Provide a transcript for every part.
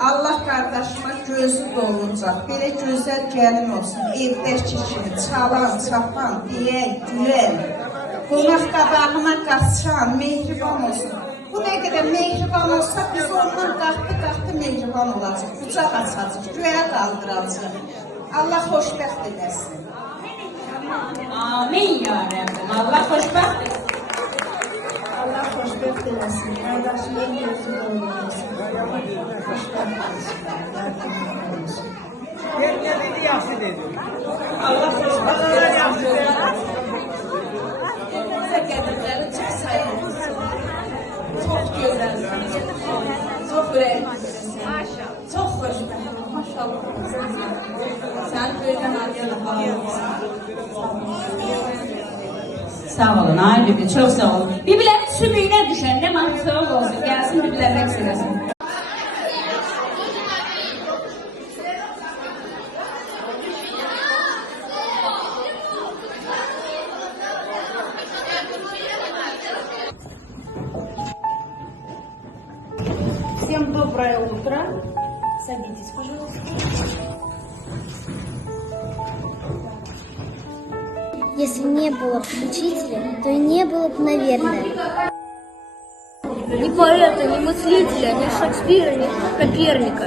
Allah kardeşime gözü dolunca, belə gözəl gəlin olsun, evdəki kimi çalan, çapan, deyək, gülen, qonaq qabağına qaçan, mehriban olsun. Bu nə qədər mehriban olsa, biz ondan qalxdı mehriban olacaq, qucaq açacaq, göyə qaldıracaq. Allah xoşbəxt edəsin. Amin ya Rabbim, Allah xoşbəxt edəsin. Allah xoşbəxt edəsin, qardaşımın gözü dolunca. Yerine dedi, yaxşı dedi. Allah xoşbəxt edəsin. Hepinize gelirleri çok sayılmışsın. Çok güzelsiniz. Çok yüreklisin. Çok hoşbenim. Maşallah. Sen köyden Aliye'yle bağlısın. Sağ olun Aybüke, çok sağ olun. Birbirlerinin sümüğüne düşen ne mantığı olsun. Gelsin birbirlerine söylesin. Всем доброе утро. Садитесь, пожалуйста. Если не было бы учителя, то и не было бы, наверное. Ни поэта, ни мыслителя, ни Шекспира, ни Коперника.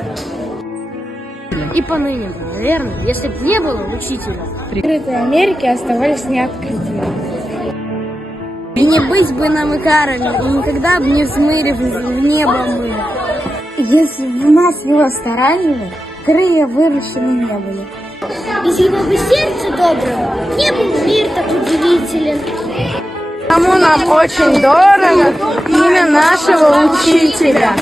И поныне, наверное, если бы не было учителя. Открытые Америки оставались неоткрытыми. И не быть бы нам и Каролем, и никогда бы не взмыли в небо мы. Если бы у нас его стараниями крылья выращены не были. Без его бы сердца доброго не был мир так удивителен. Кому нам очень дорого имя нашего учителя.